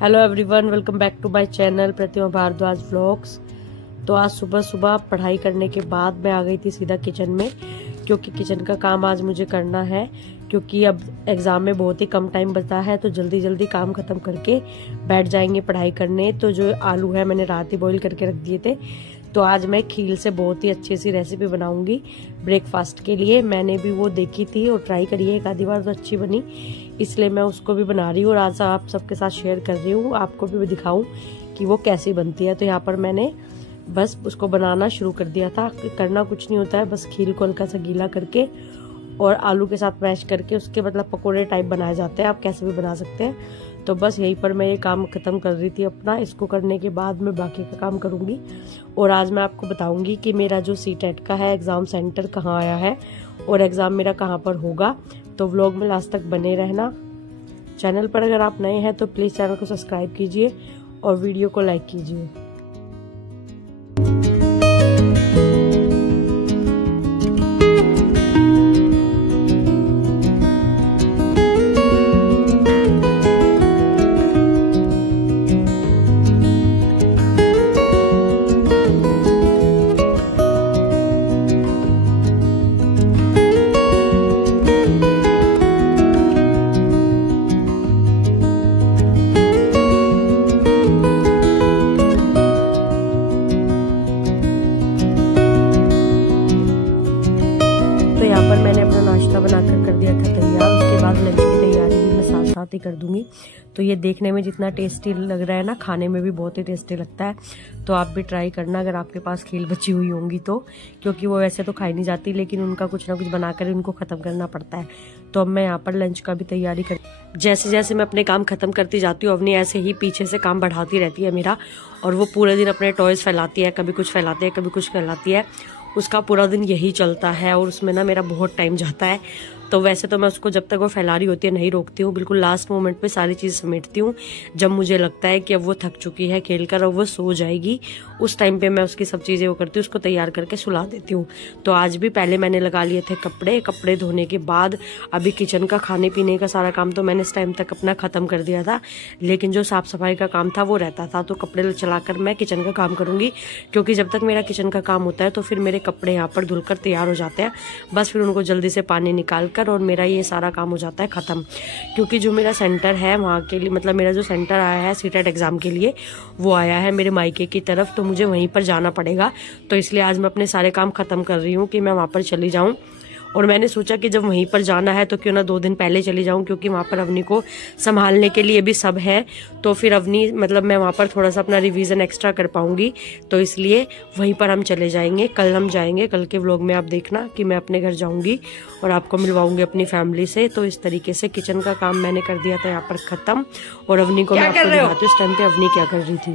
Hello everyone, welcome back to my channel Pratima Bhardwaj vlogs. तो आज सुबह सुबह पढ़ाई करने के बाद मैं आ गई थी सीधा किचन में, क्योंकि किचन का काम आज मुझे करना है। क्योंकि अब एग्जाम में बहुत ही कम टाइम बचा है, तो जल्दी जल्दी काम खत्म करके बैठ जाएंगे पढ़ाई करने। तो जो आलू है मैंने रात ही बॉईल करके रख दिए थे, तो आज मैं खील से बहुत ही अच्छी सी रेसिपी बनाऊंगी ब्रेकफास्ट के लिए। मैंने भी वो देखी थी और ट्राई करी है एक आधी बार, तो अच्छी बनी, इसलिए मैं उसको भी बना रही हूँ और आज आप सबके साथ शेयर कर रही हूँ, आपको भी दिखाऊं कि वो कैसी बनती है। तो यहाँ पर मैंने बस उसको बनाना शुरू कर दिया था। करना कुछ नहीं होता है, बस खील को हल्का सा गीला करके और आलू के साथ मैश करके उसके मतलब पकोड़े टाइप बनाए जाते हैं, आप कैसे भी बना सकते हैं। तो बस यहीं पर मैं ये काम खत्म कर रही थी अपना। इसको करने के बाद मैं बाकी का काम करूंगी और आज मैं आपको बताऊंगी कि मेरा जो सीटेट का है एग्जाम सेंटर कहाँ आया है और एग्जाम मेरा कहाँ पर होगा। तो व्लॉग में लास्ट तक बने रहना। चैनल पर अगर आप नए हैं तो प्लीज चैनल को सब्सक्राइब कीजिए और वीडियो को लाइक कीजिए। यहाँ पर मैंने अपना नाश्ता बनाकर कर दिया था तैयार। उसके बाद लंच की तैयारी भी मैं साथ साथ ही कर दूंगी। तो ये देखने में जितना टेस्टी लग रहा है ना, खाने में भी बहुत ही टेस्टी लगता है। तो आप भी ट्राई करना अगर आपके पास खील बची हुई होंगी तो, क्योंकि वो वैसे तो खाई नहीं जाती, लेकिन उनका कुछ ना कुछ बनाकर उनको खत्म करना पड़ता है। तो अब मैं यहाँ पर लंच का भी तैयारी कर, जैसे जैसे मैं अपने काम खत्म करती जाती हूँ अवनी ऐसे ही पीछे से काम बढ़ाती रहती है मेरा, और वो पूरे दिन अपने टॉयज फैलाती है, कभी कुछ फैलाती है कभी कुछ फैलाती है। उसका पूरा दिन यही चलता है और उसमें ना मेरा बहुत टाइम जाता है। तो वैसे तो मैं उसको जब तक वो फैला रही होती है नहीं रोकती हूँ, बिल्कुल लास्ट मोमेंट पे सारी चीज़ समेटती हूँ। जब मुझे लगता है कि अब वो थक चुकी है खेलकर और वो सो जाएगी, उस टाइम पे मैं उसकी सब चीज़ें वो करती हूँ, उसको तैयार करके सुला देती हूँ। तो आज भी पहले मैंने लगा लिए थे कपड़े धोने के बाद अभी किचन का खाने पीने का सारा काम तो मैंने इस टाइम तक अपना ख़त्म कर दिया था, लेकिन जो साफ़ सफाई का काम था वो रहता था। तो कपड़े चलाकर मैं किचन का काम करूँगी, क्योंकि जब तक मेरा किचन का काम होता है तो फिर मेरे कपड़े यहाँ पर धुलकर तैयार हो जाते हैं। बस फिर उनको जल्दी से पानी निकाल और मेरा ये सारा काम हो जाता है खत्म। क्योंकि जो मेरा सेंटर है वहाँ के लिए, मतलब मेरा जो सेंटर आया है सीटेट एग्जाम के लिए, वो आया है मेरे मायके की तरफ, तो मुझे वहीं पर जाना पड़ेगा। तो इसलिए आज मैं अपने सारे काम खत्म कर रही हूँ कि मैं वहाँ पर चली जाऊँ। और मैंने सोचा कि जब वहीं पर जाना है तो क्यों ना 2 दिन पहले चली जाऊं, क्योंकि वहाँ पर अवनी को संभालने के लिए भी सब है। तो फिर अवनी मतलब मैं वहाँ पर थोड़ा सा अपना रिवीजन एक्स्ट्रा कर पाऊंगी, तो इसलिए वहीं पर हम चले जाएंगे। कल हम जाएंगे, कल के व्लॉग में आप देखना कि मैं अपने घर जाऊंगी और आपको मिलवाऊंगी अपनी फैमिली से। तो इस तरीके से किचन का काम मैंने कर दिया था यहाँ पर खत्म। और अवनी को मैं आपको दिखाती हूँ इस टाइम पे अवनी क्या कर रही थी।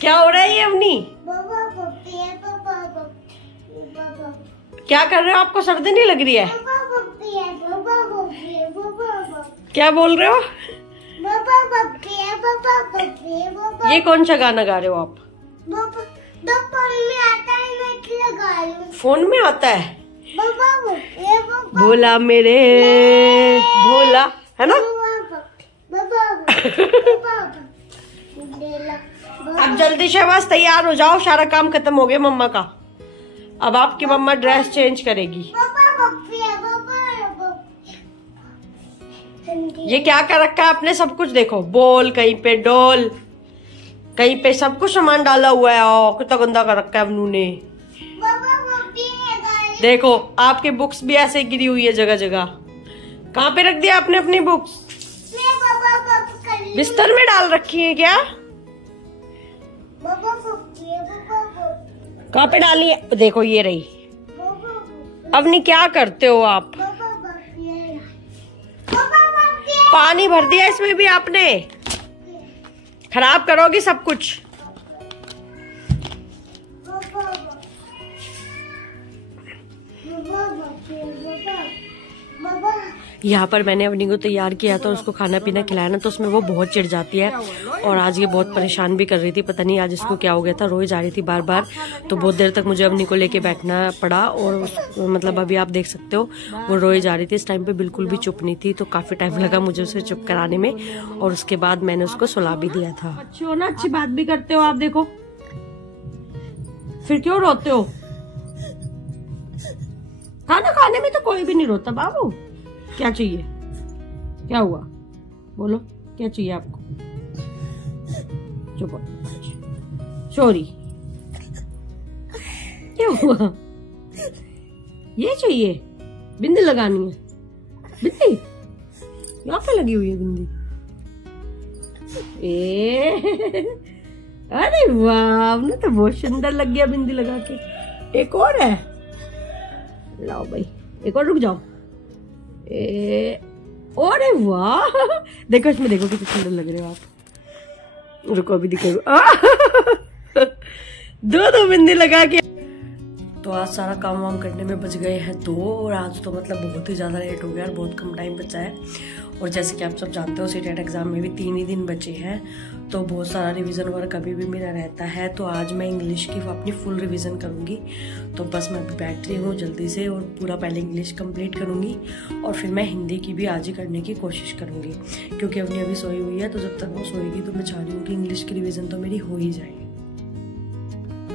क्या हो रहा है ये अवनी? क्या कर रहे हो? आपको सर्दी नहीं लग रही है? क्या बोल रहे हो? ये कौन सा गाना गा रहे हो आप? फोन में आता है? भोला मेरे भोला, है ना? अब जल्दी शहबाज तैयार हो जाओ, सारा काम खत्म हो गया मम्मा का। अब आपकी मम्मा ड्रेस चेंज करेगी। ये क्या कर रखा है आपने? सब कुछ देखो, बॉल कहीं पे, डॉल कहीं पे, सब कुछ सामान डाला हुआ है। और कितना गंदा कर रखा है अवनू ने। देखो आपकी बुक्स भी ऐसे गिरी हुई है जगह जगह। कहाँ पे रख दिया आपने अपनी बुक्स? बिस्तर में डाल रखी है क्या? कहाँ पे डाली है? देखो ये रही। अवनी क्या करते हो आप? पानी भर दिया इसमें भी आपने, खराब करोगी सब कुछ। यहाँ पर मैंने अवनी को तैयार किया था, उसको खाना पीना खिलाया ना, तो उसमें वो बहुत चिढ़ जाती है और आज ये बहुत परेशान भी कर रही थी। पता नहीं आज इसको क्या हो गया था, रोई जा रही थी बार बार। तो बहुत देर तक मुझे अवनी को लेके बैठना पड़ा और मतलब अभी आप देख सकते हो वो रोई जा रही थी। इस टाइम पे बिल्कुल भी चुप नहीं थी, तो काफी टाइम लगा मुझे उसे चुप कराने में और उसके बाद मैंने उसको सुला भी दिया था। अच्छे हो ना, अच्छी बात भी करते हो आप, देखो फिर क्यों रोते हो? खाना खाने में तो कोई भी नहीं रोता बाबू। क्या चाहिए, क्या हुआ बोलो, क्या चाहिए आपको? चुप, सॉरी, क्या हुआ? ये चाहिए, बिंदी लगानी है। बिंदी यहाँ पे लगी हुई है बिंदी। अरे वाह, आपने तो बहुत सुंदर लग गया बिंदी लगा के। एक और है, लाओ भाई, एक और, रुक जाओ। अरे वाह, देखो इसमें, देखो कितने सुंदर लग रहे हो आप। रुको अभी दिखाओ। दो बिंदी लगा के। तो आज सारा काम वाम करने में बच गए हैं 2 और आज तो मतलब बहुत ही ज़्यादा लेट हो गया और बहुत कम टाइम बचा है। और जैसे कि आप सब जानते हो सीटेट एग्ज़ाम में भी 3 ही दिन बचे हैं, तो बहुत सारा रिवीजन वर्क अभी भी मेरा रहता है। तो आज मैं इंग्लिश की अपनी फुल रिवीजन करूँगी। तो बस मैं बैठ रही हूँ जल्दी से और पूरा पहले इंग्लिश कंप्लीट करूँगी और फिर मैं हिंदी की भी आज ही करने की कोशिश करूँगी, क्योंकि अपनी अभी सोई हुई है। तो जब तक वो सोएगी तो मैं चाह रही हूँ कि इंग्लिश की रिविज़न तो मेरी हो ही जाए।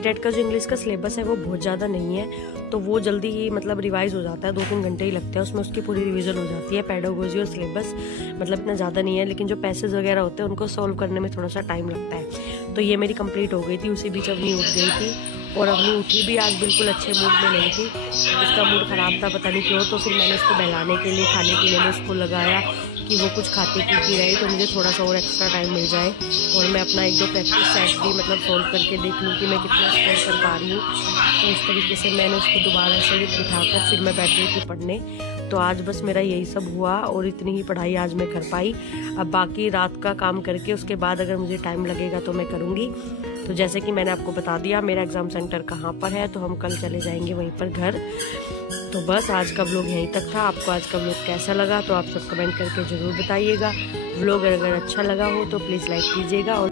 टेट का जो इंग्लिश का सिलेबस है वो बहुत ज़्यादा नहीं है, तो वो जल्दी ही मतलब रिवाइज हो जाता है, 2-3 घंटे ही लगते हैं उसमें, उसकी पूरी रिवीजन हो जाती है। पेडागोजी और सिलेबस मतलब इतना ज़्यादा नहीं है, लेकिन जो पैसेज वगैरह होते हैं उनको सॉल्व करने में थोड़ा सा टाइम लगता है। तो ये मेरी कंप्लीट हो गई थी। उसी बीच अवनी उठ गई थी और अवनी उठी भी आज बिल्कुल अच्छे मूड में नहीं थी, उसका मूड ख़राब था, पता नहीं क्यों। तो फिर मैंने उसको बहलाने के लिए खाने पीने में उसको लगाया कि वो कुछ खाती पीती रहे, तो मुझे थोड़ा सा और एक्स्ट्रा टाइम मिल जाए और मैं अपना 1-2 प्रैक्टिस सेट भी मतलब सॉल्व करके देख लूँ कि मैं कितना स्कोर कर पा रही हूँ। तो इस तरीके से मैंने उसको दोबारा से बिठाकर फिर मैं बैठ गई थी पढ़ने। तो आज बस मेरा यही सब हुआ और इतनी ही पढ़ाई आज मैं कर पाई। अब बाकी रात का काम करके उसके बाद अगर मुझे टाइम लगेगा तो मैं करूँगी। तो जैसे कि मैंने आपको बता दिया मेरा एग्ज़ाम सेंटर कहाँ पर है, तो हम कल चले जाएंगे वहीं पर घर। तो बस आज का व्लॉग यहीं तक था। आपको आज का व्लॉग कैसा लगा तो आप सब कमेंट करके ज़रूर बताइएगा। व्लॉग अगर अच्छा लगा हो तो प्लीज़ लाइक कीजिएगा और